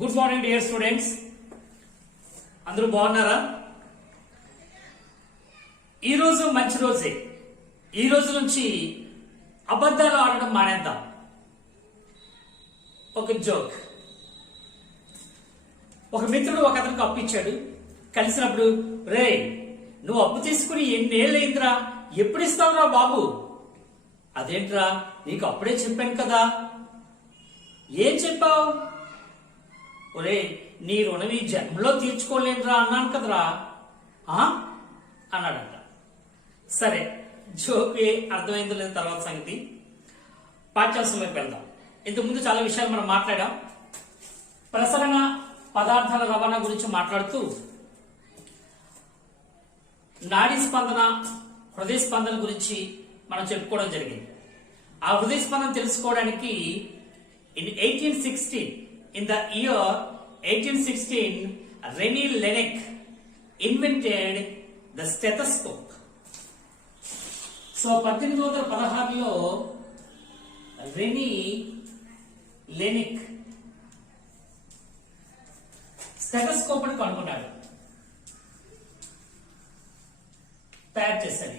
Good morning dear students, అందరూ బాగున్నారా? ఈరోజు మంచి రోజే. ఈ రోజు నుంచి అబద్ధాలు ఆడడం మానేద్దాం. ఒక జోక్. ఒక మిత్రుడు ఒక అతనికి అప్పు ఇచ్చాడు. కలిసినప్పుడు, రే నువ్వు అప్పు తీసుకుని ఎన్నేళ్ళయిందిరా, ఎప్పుడు ఇస్తావురా బాబు? అదేంట్రా, నీకు అప్పుడే చెప్పాను కదా. ఏం చెప్పావు? ఒరే నీ రుణం ఈ జన్మలో తీర్చుకోలేనురా అన్నాను కదరా అన్నాడంట. సరే, జోక్ అర్థమైందో లేదు తర్వాత సంగతి. పాఠ్యాంశంలోకి వెళ్దాం. ఇంతకుముందు చాలా విషయాలు మనం మాట్లాడాం. ప్రసరణ పదార్థాల రవాణా గురించి మాట్లాడుతూ నాడీ స్పందన, హృదయ స్పందన గురించి మనం చెప్పుకోవడం జరిగింది. ఆ హృదయ స్పందన తెలుసుకోవడానికి in the year 1816, René Laennec invented the stethoscope. So 1816లో రెనీ లెనిక్ స్టెథోస్కోప్ ని కనుగొన్నాడు, తయారు చేశాడు.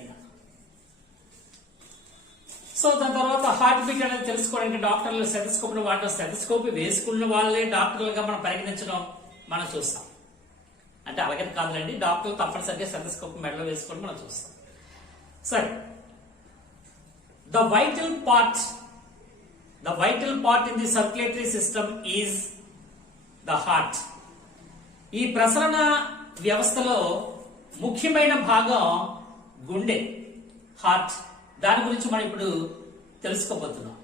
సో దాని తర్వాత హార్ట్ బీట్ అనేది తెలుసుకోవడానికి డాక్టర్లు స్టెథోస్కోప్ ని వాడడం, స్టెథోస్కోప్ వేసుకున్న వాళ్ళే డాక్టర్లుగా మనం పరిగణించడం మనం చూస్తాం. అంటే అలాగే కాదులేండి, డాక్టర్లు తప్పనిసరిగా స్టెథోస్కోప్ మెడలో వేసుకోవడం మనం చూస్తాం. సరే, the vital part in the circulatory system is the heart. ఈ ప్రసరణ వ్యవస్థలో ముఖ్యమైన భాగం గుండె, హార్ట్. దాని గురించి మనం ఇప్పుడు తెలుసుకోబోతున్నాం.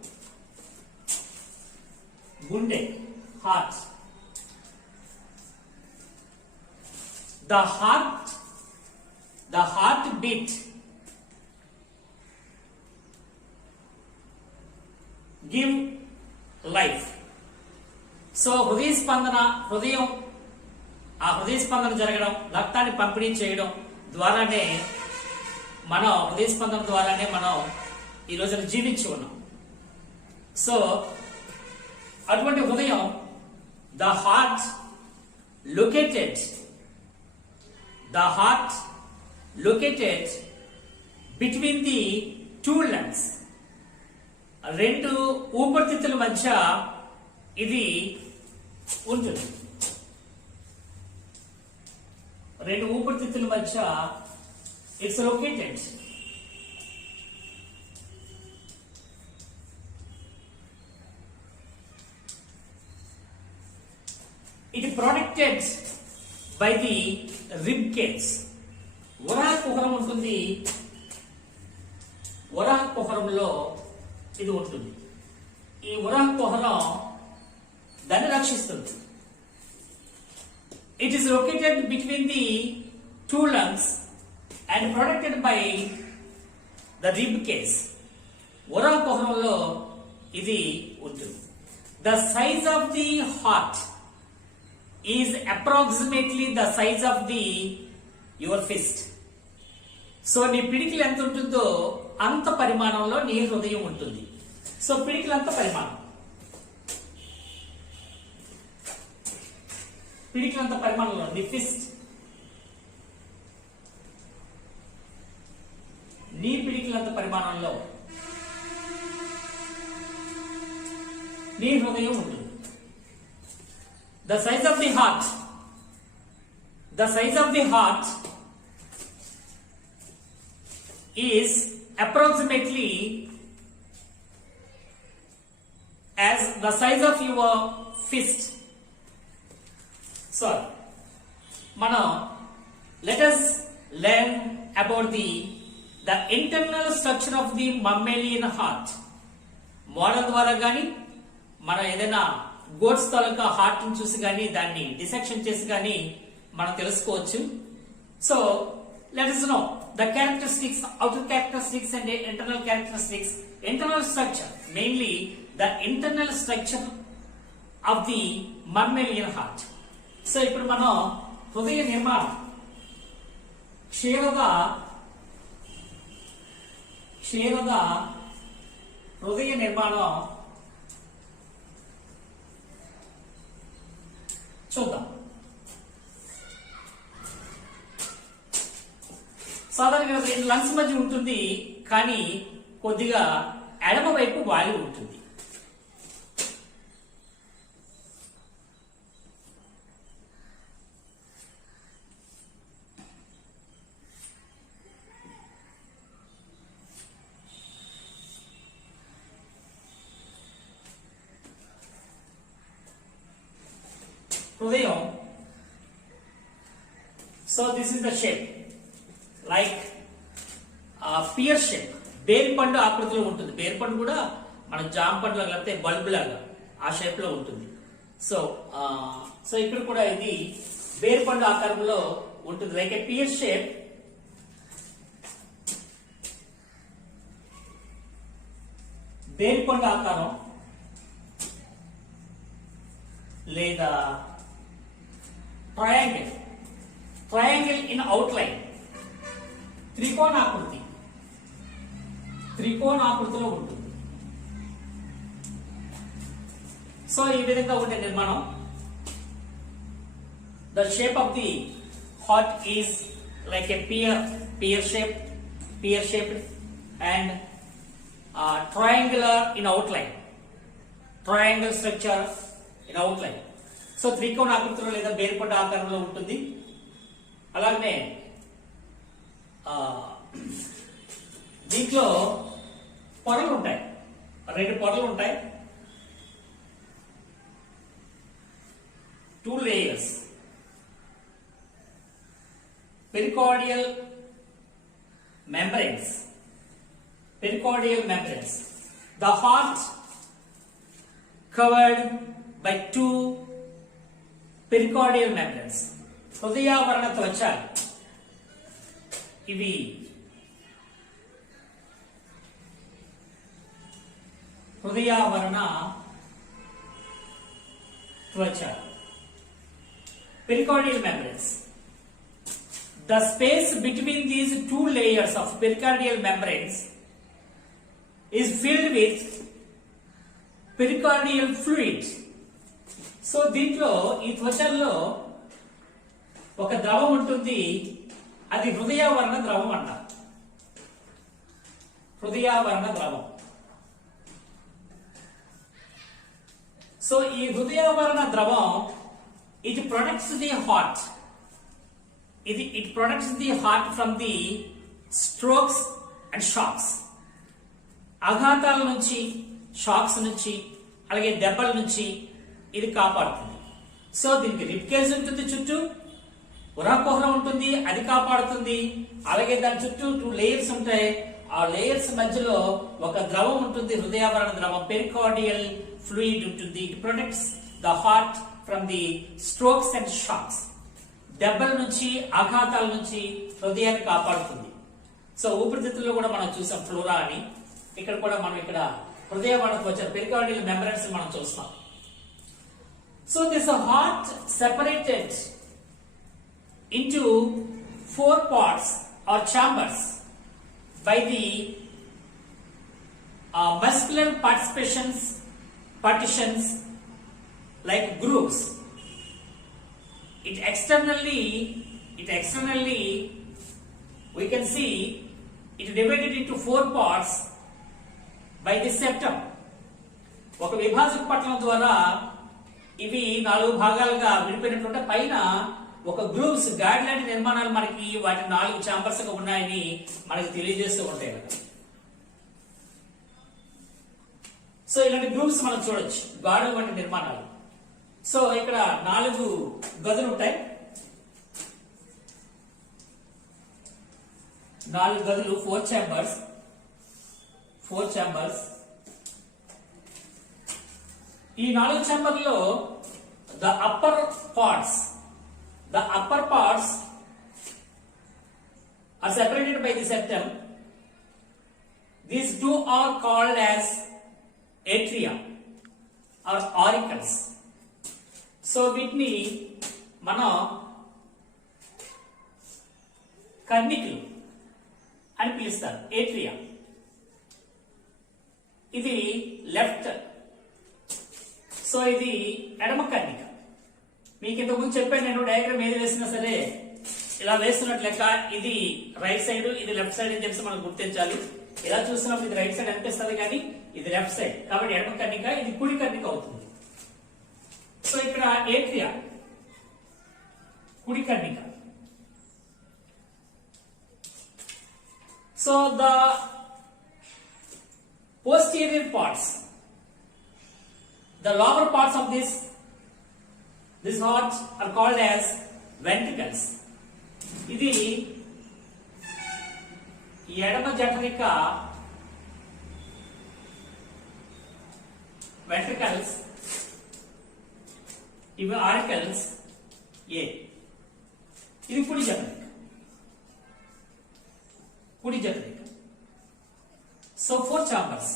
గుండె, heart. The heart beat give life. So హృదయ స్పందన జరగడం, రక్తాన్ని పంపిణీ చేయడం ద్వారానే హృదయ స్పందన ద్వారానే మనం ఈ రోజున జీవించి ఉన్నాం. సో అటువంటి హృదయం, the heart located between the two lungs. రెండు ఊపిరితిత్తుల మధ్య ఇది ఉంటుంది. రెండు ఊపిరితిత్తుల మధ్య it's located. It is protected by the rib cage. వరాహ కుహరం ఉంటుంది. వరాహ కుహరంలో ఇది ఉంటుంది. ఈ వరాహ కుహరం దాన్ని రక్షిస్తుంది. It is located between the two lungs and protected by the rib cage. వరాహ కుహరంలో ఇది ఉంటుంది. The size of the heart is approximately the size of your fist. So నీ పిడికిలు ఎంత ఉంటుందో అంత పరిమాణంలో నీ హృదయం ఉంటుంది. సో పిడికిలు అంత పరిమాణంలో నీ ఫిస్ట్, నీ పిడికిలంత పరిమాణంలో నీ హృదయం ఉంటుంది. The size of the heart is approximately as the size of your fist. So మనం let us learn about the internal structure of the mammalian heart. Model ద్వారా కానీ మనం ఏదైనా గోట్స్ తాలూకా హార్ట్ ని చూసి కానీ దాన్ని డిసెక్షన్ చేసి కానీ మనం తెలుసుకోవచ్చు. So let us know the characteristics, outer characteristics and internal characteristics. Internal structure, mainly the internal structure of the mammalian heart. So ఇప్పుడు మనం హృదయ నిర్మాణం, క్షీరద హృదయ నిర్మాణం సాధారణంగా లంగ్స్ మధ్య ఉంటుంది, కానీ కొద్దిగా ఎడమ వైపు వాలి ఉంటుంది. హృదయం. So this is the shape like pear shape, బేర్పండు ఆకృతిలో ఉంటుంది. బేర్పండు కూడా మన జామ పండు లాగా లేకపోతే బల్బ్ లాగా ఆ షేప్ లో ఉంటుంది. సో సో ఇక్కడ కూడా ఇది బేర్పండు ఆకారంలో ఉంటుంది, లైక్ ఏ పియర్ షేప్. బేర్పండు ఆకారం లేదా ట్రయాంగిల్, ట్రయాంగిల్ ఇన్ అవుట్లైన్, త్రికోణాకృతి, త్రికోణాకృతిలో ఉంటుంది. సో ఈ విధంగా ఉండే నిర్మాణం. The shape of the heart is like a pear shaped and triangular in outline, triangle structure in outline. So త్రికోణ ఆకృతిలో లేదా బేర్పడ్డ ఆకారంలో ఉంటుంది. అలాగే దీంట్లో పొరలు ఉంటాయి, 2 పొరలు ఉంటాయి, 2 layers. Pericardial membranes. Pericardial membranes. The heart covered by 2 pericardial membranes. హృదయావరణ త్వచాలు ఇవి. హృదయావరణ త్వచాలు, pericardial membranes. The space between these 2 layers of pericardial membranes is filled with pericardial fluid. So దీంట్లో ఈ త్వచల్లో ఒక ద్రవం ఉంటుంది, అది హృదయావరణ ద్రవం అంటారు. హృదయావరణ ద్రవం. సో ఈ హృదయావరణ ద్రవం it protects the heart. It protects the heart from the strokes and shocks. ఆఘాతాల నుంచి, షాక్స్ నుంచి, అలాగే దెబ్బల నుంచి ఇది కాపాడుతుంది. సో దీనికి రిబ్ కేజ్ ఉంటుంది, చుట్టూ ఉరాకుహరం ఉంటుంది, అది కాపాడుతుంది. అలాగే దాని చుట్టూ 2 లేయర్స్ ఉంటాయి, ఆ లేయర్స్ మధ్యలో ఒక ద్రవం ఉంటుంది, హృదయావరణ ద్రవం, పెరికార్డియల్ ఫ్లూయిడ్ ఉంటుంది. It protects the heart from the strokes and shocks. దెబ్బల నుంచి, ఆఘాతాల నుంచి హృదయాన్ని కాపాడుతుంది. సో ఊపిరితిత్తుల్లో కూడా మనం చూసాం ఫ్లోరా అని. ఇక్కడ కూడా మనం ఇక్కడ హృదయావరణ త్వచ, పెరికార్డియల్ మెంబ్రేన్స్ మనం చూస్తాం. So this heart separated into 4 parts or chambers by the muscular partitions like grooves. It externally we can see it divided into 4 parts by the septum. ఒక విభాజక పటలం ద్వారా ఇవి 4 భాగాలుగా విడిపోయినట్టు పైన ఒక గ్రూవ్స్, గాడ్ లాంటి నిర్మాణాలు మనకి వాటి 4 ఛాంబర్స్ గా ఉన్నాయని మనకి తెలియజేస్తూ ఉంటాయి. సో ఇలాంటి గ్రూవ్స్ మనం చూడొచ్చు, గాడు వంటి నిర్మాణాలు. సో ఇక్కడ 4 గదులు ఉంటాయి, 4 గదులు, 4 ఛాంబర్స్. ఈ 4 ఛాంబర్లో the upper parts are separated by the septum. These 2 are called as atria or auricles. So వీటిని మనం కర్ణికలు అని పిలుస్తారు, ఏట్రియా. ఇది లెఫ్ట్, సో ఇది ఎడమ కర్ణిక. మీకు ఇంతకుముందు చెప్పాను నేను, డయాగ్రామ్ ఏది వేసినా సరే ఇలా వేస్తున్నట్లు లెక్క ఇది రైట్ సైడ్, ఇది లెఫ్ట్ సైడ్ అని చెప్పి మనం గుర్తించాలి. ఇలా చూసినప్పుడు ఇది రైట్ సైడ్ అనిపిస్తుంది కానీ ఇది లెఫ్ట్ సైడ్, కాబట్టి ఎడమ కన్నిక, ఇది కుడి కన్నిక అవుతుంది. సో ఇక్కడ ఏట్రియా కుడి కన్నిక. So the posterior parts, the lower parts of this heart are called as ventricles. ఇది ఎడమ జఠరిక ventricles, ఇవి auricles A. ఇది కుడి జఠరిక, కుడి జఠరిక. So 4 chambers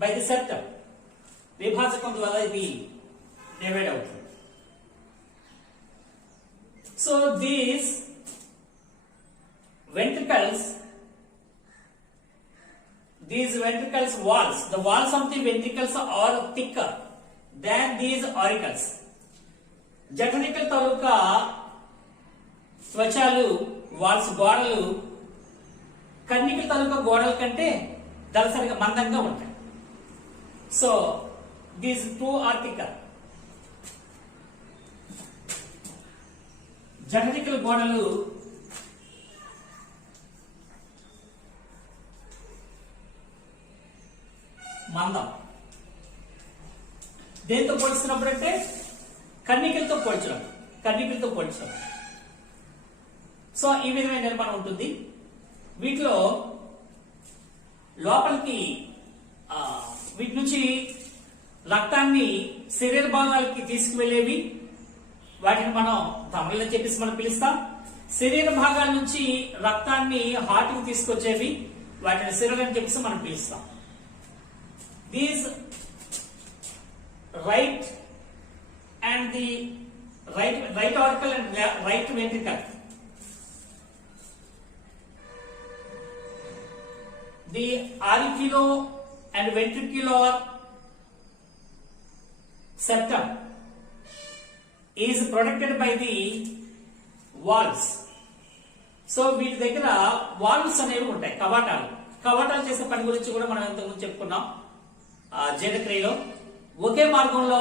by the septum, విభాజకం ద్వారా ఇది డివైడ్ అవుతుంది. So these ventricles walls, the walls of the ventricles are thicker than these auricles. జఠరికల తాలూకా త్వచాలు, వాల్స్ గోడలు కన్నికల తాలూకా గోడల కంటే దళసరిగా మందంగా ఉంటాయి. So these two are thicker. జఠరికల గోడలు మందం. దేంతో పోల్చినప్పుడు అంటే కన్నికలతో పోల్చడం. సో ఈ విధమైన నిర్మాణం ఉంటుంది. వీటిలో లోపలికి వీటి నుంచి రక్తాన్ని శరీర భాగాలకి తీసుకువెళ్ళేవి, వాటిని మనం ధమనులు అని చెప్పేసి మనం పిలుస్తాం. శరీర భాగాల నుంచి రక్తాన్ని హార్ట్ కి తీసుకొచ్చేవి, వాటిని సిరలు అని చెప్పేసి మనం పిలుస్తాం. These right and the right article and right ventricle, the auriculo and ventricular septum is protected by the walls. So వీటి దగ్గర వాల్వ్స్ అనేవి ఉంటాయి, కవాటాలు చేసే పని గురించి కూడా మనం ఇంతకుముందు చెప్పుకున్నాం. జీర్ణక్రియలో ఒకే మార్గంలో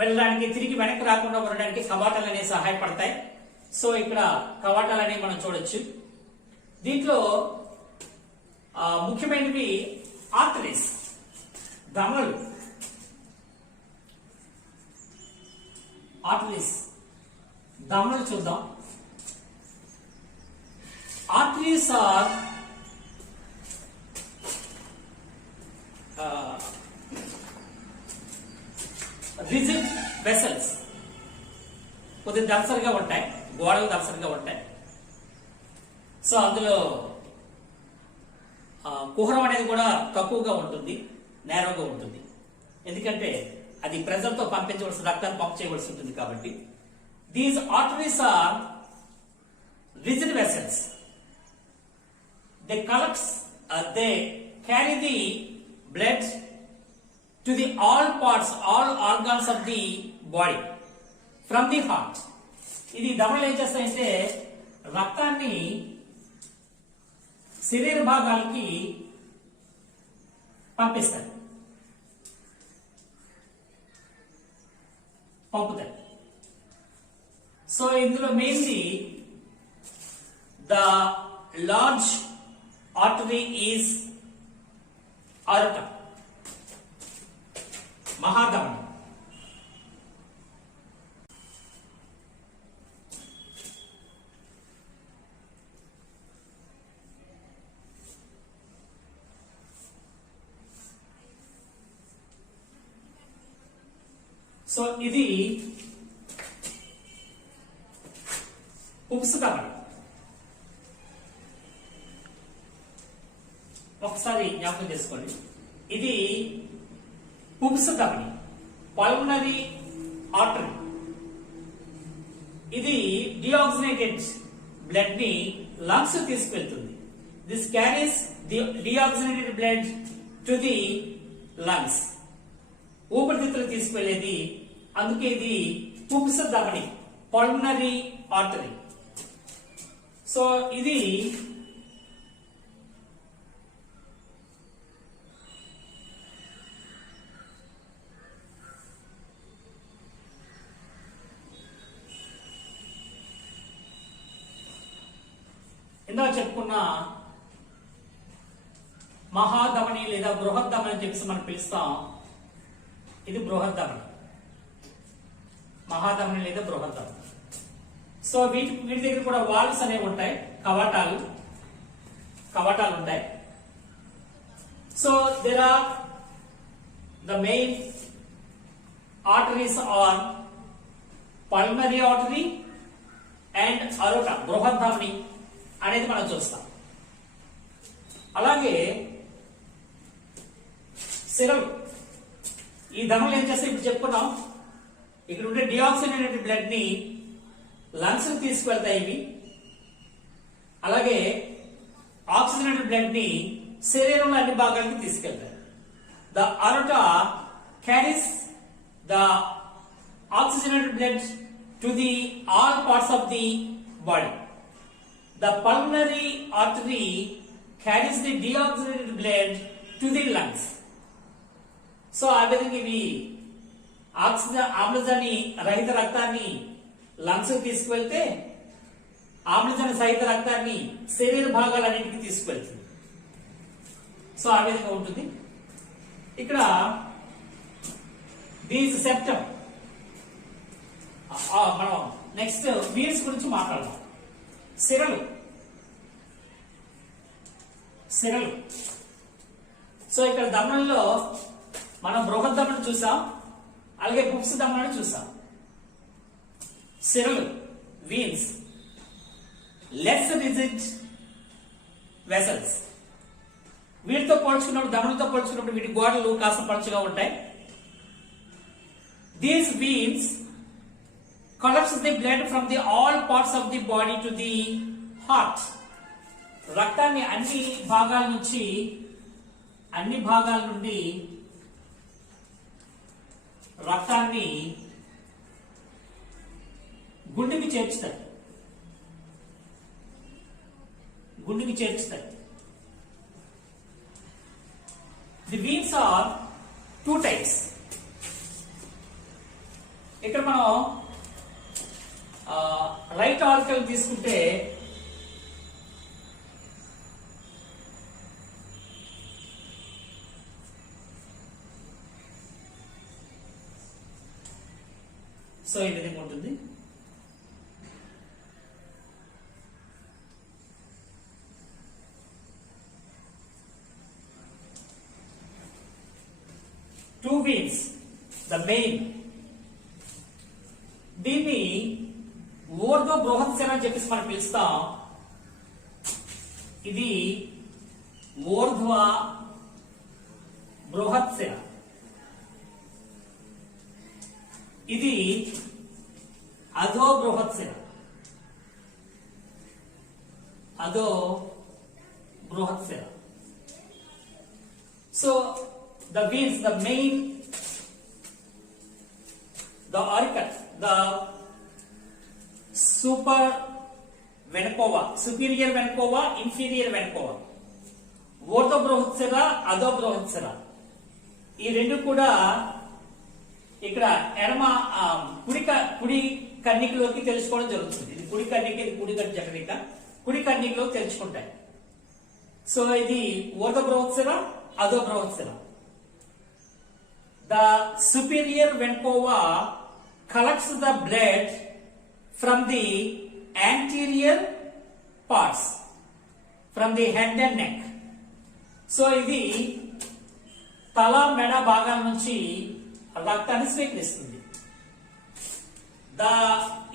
వెళ్ళడానికి, తిరిగి వెనక్కి రాకుండా ఉండడానికి కవాటాలు అనేవి సహాయపడతాయి. సో ఇక్కడ కవాటాలు అనేవి మనం చూడొచ్చు. దీంట్లో ముఖ్యమైనవి ఆర్టరీస్, ధమనులు. ధమనులు చూద్దాం. Arteries are rigid vessels. కొద్దిగా దళసరిగా ఉంటాయి, గోడలు దళసరిగా ఉంటాయి. సో అందులో కుహరం అనేది కూడా తక్కువగా ఉంటుంది, నేరోగా ఉంటుంది. ఎందుకంటే అది ప్రెజర్ తో పంపించవలసిన, రక్తాన్ని పంప్ చేయవలసి ఉంటుంది కాబట్టి. These arteries are rigid vessels. They carry the blood to the all organs of the body from the heart. ఇది ధమనులు ఏం చేస్తాయంటే రక్తాన్ని శరీర భాగాలకి పంపుతాయి. సో ఇందులో mainly the large artery is aorta, మహాధమని. సో ఇది ఉపసుధమని. ఒకసారి జ్ఞాపకం చేసుకోండి, ఇది ఉపసుధమని, పల్మనరీ ఆర్టరీ. ఇది డిఆక్సినేటెడ్ బ్లడ్ ని లంగ్స్ తీసుకెళ్తుంది. This carries the deoxygenated blood to the lungs. ఊపిరితిత్తులు తీసుకువెళ్ళేది, అందుకే ఇది ఉపసుధమని, పల్మనరీ ఆర్టరీ. సో ఇది ఇందాక చెప్పుకున్న మహాధమని లేదా బృహద్ధమని అని చెప్పేసి మనం పిలుస్తాం. ఇది బృహద్ధమని, మహాధమని లేదా బృహద్ధమని. సో వీటి దగ్గర కూడా వాల్వ్స్ అనేవి ఉంటాయి, కవాటాలు ఉంటాయి. So there are the main arteries are pulmonary artery and aorta, బృహద్ధమని అనేది మనం చూస్తాం. అలాగే సిరలు, ఈ ధమనులు ఏం చేస్తాయి ఇప్పుడు చెప్పుకున్నాం. ఇక్కడ ఉండే డిఆక్సిజనేటెడ్ బ్లడ్ ని లంగ్స్ కి తీసుకువెళ్తాయి ఇవి. అలాగే ఆక్సిజనేటెడ్ బ్లడ్ ని శరీరంలో అన్ని భాగాలకి తీసుకెళ్తాయి. The aorta carries the oxygenated blood to the all parts of the body. The pulmonary artery carries the deoxygenated blood to the lungs. So ఆ విధంగా ఇవి ఆమ్లజని రహిత రక్తాన్ని లంగ్స్ కి తీసుకువెళ్తే ఆమ్లజన సహిత రక్తాన్ని శరీర భాగాలన్నింటికి తీసుకువెళ్తుంది. సో ఆ విధంగా ఉంటుంది. ఇక్కడ దీస్ సెప్టమ్, మనం నెక్స్ట్ వీన్స్ గురించి మాట్లాడదాం. సిరలు. సో ఇక్కడ ధమనుల్లో మనం బృహద్ధమని చూసాం, అలాగే పుప్స్ ధమనులను చూసాం. సిరలు, వీన్స్, లెస్ రిజిడ్ వెసల్స్. వీటితో పోల్చుకున్నప్పుడు, ధమనులతో పోల్చుకున్నప్పుడు వీటి గోడలు కాస్త పలుచగా ఉంటాయి. These veins collects the blood from the all parts of the body to the heart. రక్తాన్ని అన్ని భాగాల నుండి రక్తాన్ని గుండెకి చేర్చుతాయి. The veins are two types. ఇక్కడ మనం రైట్ ఆర్టికల్ తీసుకుంటే సో ఈ విధంగా ఉంటుంది. Two veins, the main. దీన్ని ఊర్ధ్వ బృహత్సిర అని చెప్పేసి మనం పిలుస్తాం. ఇది ఊర్ధ్వ బృహత్సిర, ఇది అధో బృహత్సిర. So the veins, the main, the auricle, the superior vena cava, inferior vena cava, ఊర్ధ్వ బృహత్సిర, అధో బృహత్సిర. ఈ రెండు కూడా ఇక్కడ ఎడమ కుడి కన్నికలోకి తెలుసుకోవడం జరుగుతుంది. ఇది కుడి కన్నిక, ఇది కుడి జఠరిక, కుడి కన్నికలోకి తెలుసుకుంటాయి. సో ఇది ఊర్ధ్వ బృహత్సిర, అధో బృహత్సిర. The superior vena cava collects the blood from the anterior parts, from the head and neck. So ఇది తల మెడ భాగాల నుంచి రక్తాన్ని స్వీకరిస్తుంది. The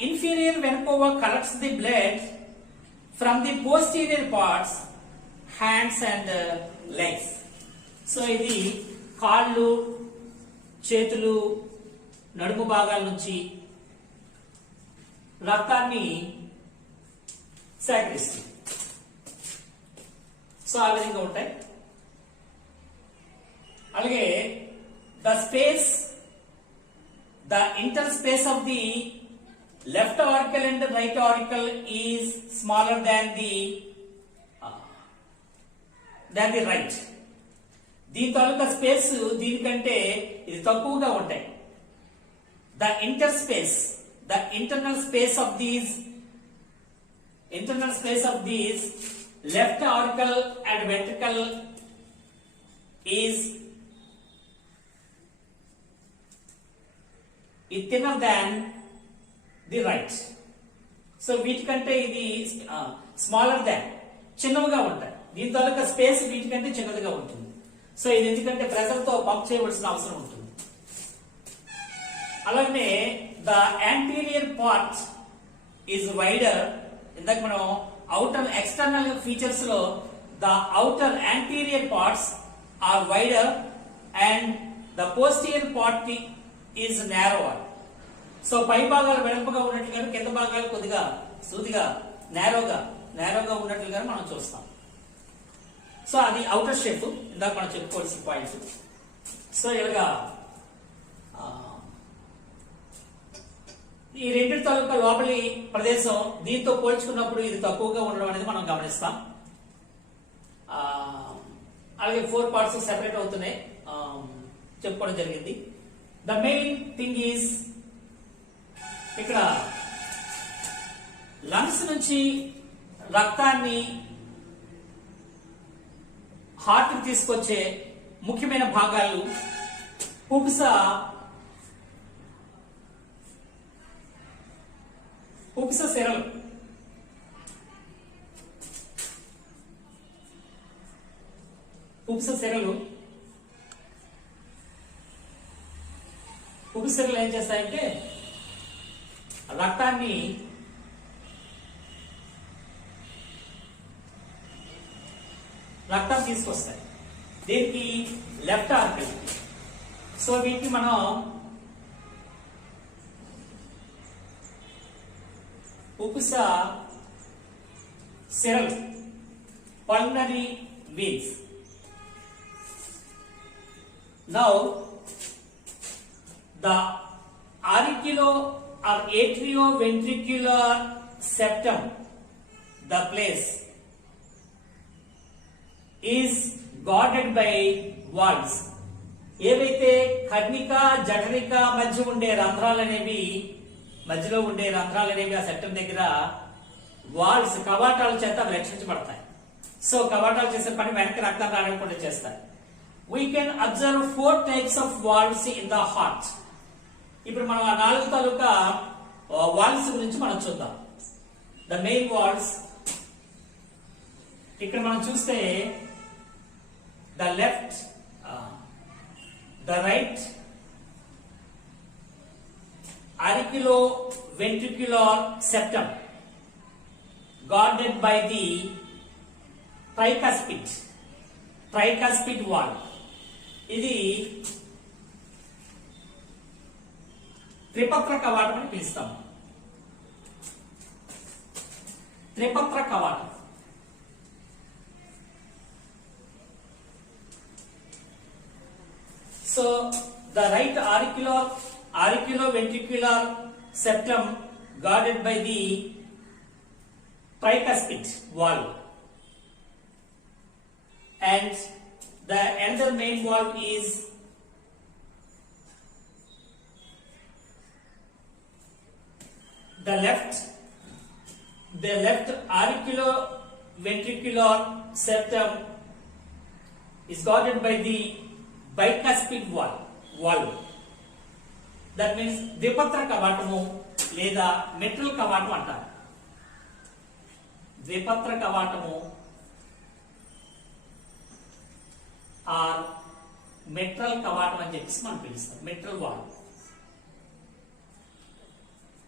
inferior vena cava collects the blood from the posterior parts, hands and legs. So ఇది కాళ్ళు, చేతులు, నడుము భాగాల నుంచి రక్తాన్ని సేకరిస్తుంది. సో ఆ విధంగా ఉంటాయి. అలాగే the inter space of the left auricle and right auricle is smaller than the right. దీని తాలూకా స్పేస్ దీనికంటే ఇది తక్కువగా ఉంటాయి. The interspace, the internal space of these left auricle and ventricle is thinner than the right. So వీటికంటే ఇది smaller దాన్, చిన్నవిగా ఉంటాయి. దీని తాలూకా స్పేస్ వీటికంటే చిన్నదిగా ఉంటుంది. సో ఇది ఎందుకంటే ప్రెజర్ తో పంప్ చేయవలసిన అవసరం ఉంటుంది. అలాగే the anterior part is wider. ఇందాక మనం అవుటర్ ఎక్స్టర్నల్ ఫీచర్స్ లో the outer anterior parts are wider and the posterior part is narrower. So పై భాగాలు వెడల్పుగా ఉన్నట్లుగా, కింద భాగాలు కొద్దిగా సూదిగా నేరోగా ఉన్నట్లుగా మనం చూస్తాం. సో అది అవుటర్ షేప్, ఇందాక మనం చెప్పుకోవాల్సిన పాయింట్స్. సో ఇలాగా ఈ రెండింటి తాలూకా లోపలి ప్రదేశం దీంతో పోల్చుకున్నప్పుడు ఇది తక్కువగా ఉండడం అనేది మనం గమనిస్తాం. అలాగే 4 పార్ట్స్ సెపరేట్ అవుతున్నాయి చెప్పుకోవడం జరిగింది. ద మెయిన్ థింగ్ ఈజ్ ఇక్కడ లంగ్స్ నుంచి రక్తాన్ని హార్ట్ కి తీసుకొచ్చే ముఖ్యమైన భాగాలు పుప్స సిరలు. పుప్స సిరలు ఏం చేస్తాయంటే రక్తాన్ని తీసుకొస్తాయి. దీనికి లెఫ్ట్ ఆర్కిల్. సో వీటిని మనం పుప్స సిరల్, pulmonary veins. Now the auriculo or atrioventricular septum, the place, is guarded by valves. ఏవైతే కర్ణిక జఠరిక మధ్యలో ఉండే రంధ్రాలు అనేవి ఆ సెప్టమ్ దగ్గర వాల్స్ కవాటాల చేత రక్షించబడతాయి. సో కవాటాలు చేసే పని వెనక్కి రక్తం రానివ్వకుండా చేస్తాయి. We can observe 4 types of valves in the heart. ఇప్పుడు మనం ఆ 4 తాలూకా వాల్వ్స్ గురించి మనం చూద్దాం. The main valves ఇక్కడ మనం చూస్తే the left, the right auriculoventricular septum guarded by the tricuspid valve. ఇది త్రిపత్ర కవాటం అని పిలుస్తాం. త్రిపత్ర కవాటం. So the right auriculoventricular septum guarded by the tricuspid valve, and the another main valve is the left auriculoventricular septum is guarded by the bicuspid valve. That means ద్విపత్ర కవాటము లేదా mitral కవాటం అంటారు. ద్విపత్ర కవాటము are mitral కవాటం అని చెప్పేసి మనం పిలుస్తాం. Mitral valve,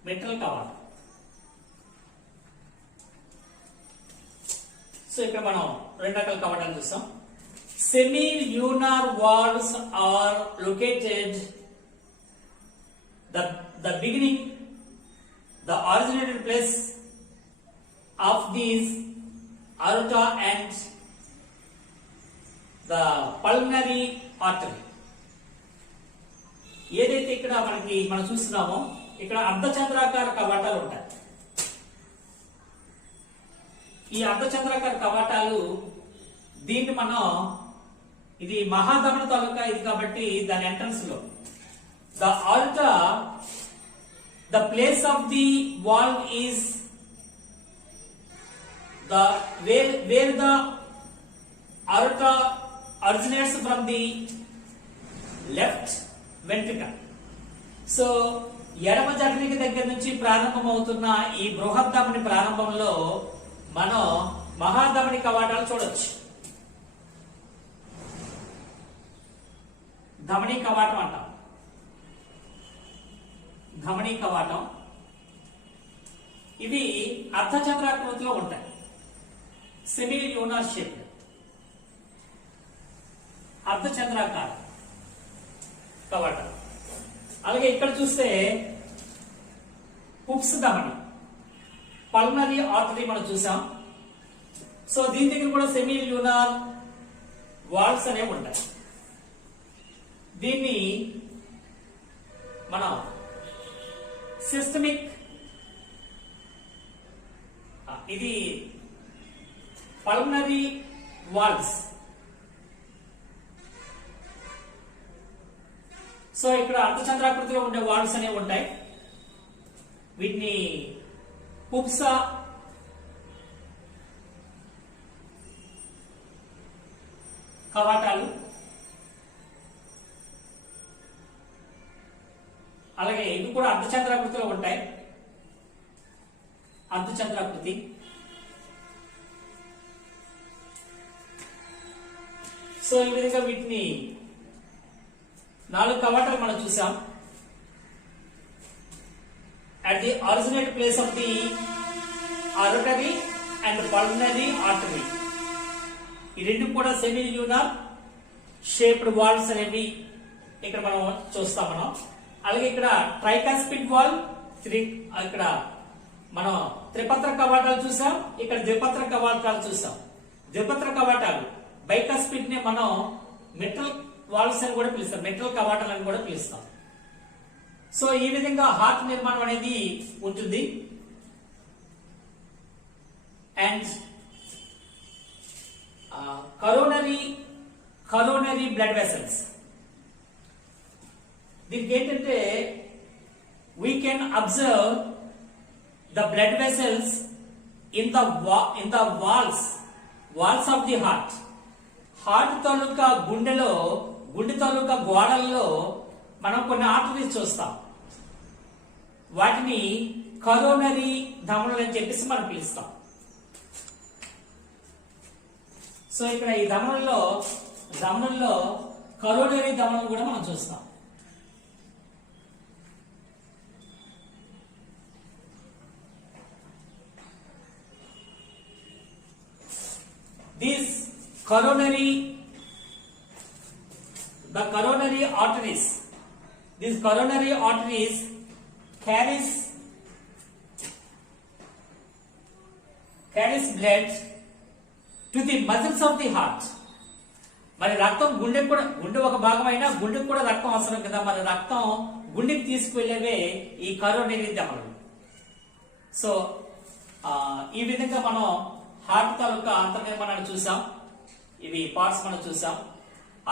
mitral కవాటం. So ఇక్కడ మనం 2 రకాల కవాటాలు చూస్తాం. Semilunar valves are located the beginning, the originated place of these aorta and the pulmonary artery. ఏదైతే ఇక్కడ మనం చూస్తున్నామో ఇక్కడ అర్ధచంద్రాకార కవాటాలు ఉంటాయి. ఈ అర్ధచంద్రాకార కవాటాలు దీన్ని మనం ఇది మహాధమని తాలూకా ఇది కాబట్టి దాని ఎంట్రన్స్ లో the Alta the place of the valve is the where the aorta originates from the left ventricle. So ఎడమ జఠరిక దగ్గర నుంచి ప్రారంభమవుతున్న ఈ బృహద్ధమని ప్రారంభంలో మనం మహాధమని కవాటాలు చూడొచ్చు. ధమని కవాటం అంటాం. ధమని కవాటం ఇవి అర్ధచంద్రాకృతిలో ఉంటాయి. సెమీ ల్యూనార్ షేప్, అర్ధచంద్రాకార కవాటం. అలాగే ఇక్కడ చూస్తే పుప్స్ ధమని, పల్మనరీ ఆర్టరీ మనం చూసాం. సో దీని దగ్గర కూడా సెమీ ల్యూనార్ వాల్స్ అనేవి ఉంటాయి. దీన్ని మనం సిస్టమిక్, ఇది పల్మనరీ వాల్వ్స్. సో ఇక్కడ అర్ధచంద్రాకృతిలో ఉండే వాల్వ్స్ అనేవి ఉంటాయి. వీటిని పుప్సా కవాటాలు, అలాగే ఇవి కూడా అర్ధచంద్రాకృతిలో ఉంటాయి. అర్ధచంద్రాకృతి. సో ఈ విధంగా వీటిని 4 కవాటాలు మనం చూసాం. At the originate place of the aorta and pulmonary artery. ఈ రెండు కూడా సెమీ ల్యూనార్ షేప్డ్ వాల్వ్స్ అనేవి ఇక్కడ మనం చూస్తాం మనం. అలాగే ఇక్కడ ట్రైకాస్పిడ్ వాల్, ఇక్కడ మనం త్రిపత్ర కవాటాలు చూసాం, ఇక్కడ ద్విపత్ర కవాటాలు చూసాం. ద్విపత్ర కవాటాలు బైకాస్పిడ్ ని మనం మెటల్ వాల్వ్స్ అని కూడా పిలుస్తాం, మెటల్ కవాటాలు అని కూడా పిలుస్తాం. సో ఈ విధంగా హార్ట్ నిర్మాణం అనేది ఉంటుంది. అండ్ కరోనరీ బ్లడ్ వెసల్స్, దీనికి ఏంటంటే we can observe the blood vessels in the walls of the heart. Heart తాలూకా గుండె తాలూకా గోడల్లో మనం కొన్ని ఆర్టరీస్ చూస్తాం. వాటిని కరోనరీ ధమనులు అని చెప్పేసి మనం పిలుస్తాం. సో ఇక్కడ ఈ ధమనుల్లో కరోనరీ ధమనులు కూడా మనం చూస్తాం. These coronary arteries carries blood to the muscles of the heart. మరి రక్తం గుండె ఒక భాగమైనా గుండెకు కూడా రక్తం అవసరం కదా. మరి రక్తం గుండెకి తీసుకువెళ్ళేవే ఈ కరోనరీ ధమనులు. సో ఈ విధంగా మనం హార్ట్ తాలూకా అంతర్నిర్మాణాన్ని చూసాం. ఇవి పార్ట్స్ మనం చూసాం.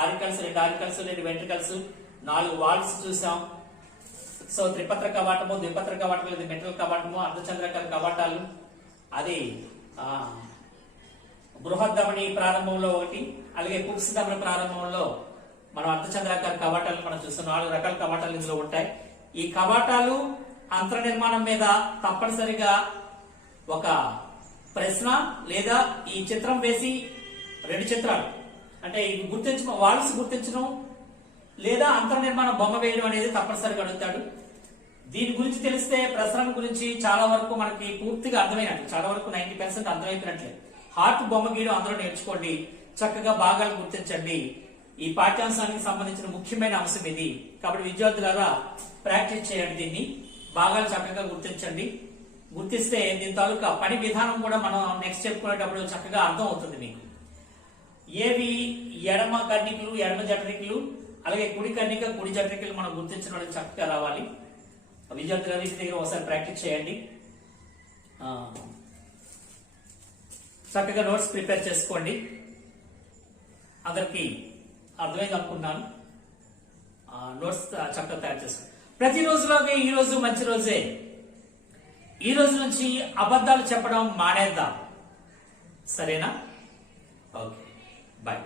ఆరికల్స్, 2 ఆరికల్స్, 2 వెంట్రికల్స్, 4 వాల్వ్స్ చూసాం. సో త్రిపత్ర కవాటము, ద్విపత్ర కవాటము, ఇది మెటల్ కవాటము, అర్ధచంద్రాకార కవాటాలు, అది బృహద్ధమని ప్రారంభంలో ఒకటి, అలాగే పుప్స్ ధమని ప్రారంభంలో మనం అర్ధచంద్రాకార కవాటాలు మనం చూస్తాం. 4 రకాల కవాటాలు ఇందులో ఉంటాయి. ఈ కవాటాలు అంతర్ నిర్మాణం మీద తప్పనిసరిగా ఒక ప్రశ్న లేదా ఈ చిత్రం వేసి 2 చిత్రాలు అంటే గుర్తించడం, వాల్వ్స్ గుర్తించడం లేదా అంతర్ నిర్మాణం బొమ్మ వేయడం అనేది తప్పనిసరిగా అడుగుతాడు. దీని గురించి తెలిస్తే ప్రసరణ గురించి చాలా వరకు మనకి పూర్తిగా అర్థమైనట్లు, చాలా వరకు 90% అర్థమైపోయినట్లే. హార్ట్ బొమ్మ గీయడం అందరూ నేర్చుకోండి, చక్కగా భాగాలు గుర్తించండి. ఈ పాఠ్యాంశానికి సంబంధించిన ముఖ్యమైన అంశం ఇది. కాబట్టి విద్యార్థులారా ప్రాక్టీస్ చేయండి, దీన్ని భాగాలు చక్కగా గుర్తించండి. గుర్తిస్తే దీని తాలూకా పని విధానం కూడా మనం నెక్స్ట్ చెప్పుకునేటప్పుడు చక్కగా అర్థం అవుతుంది మీకు. ఏవి ఎడమ కర్ణికలు, ఎడమ జఠరికలు, అలాగే కుడి కర్ణిక, కుడి జఠరికలు మనం గుర్తించడం చక్కగా రావాలి. విద్యార్థులు ఇంటి దగ్గర ఒకసారి ప్రాక్టీస్ చేయండి. చక్కగా నోట్స్ ప్రిపేర్ చేసుకోండి. అందరికి అర్థమైంది అనుకుంటున్నాను. నోట్స్ చక్కగా తయారు చేసుకోండి. ప్రతిరోజులాగే ఈ రోజు మంచి రోజే. ఈ రోజు నుంచి అబద్ధాలు చెప్పడం మానేద్దాం. సరేనా? Okay, bye.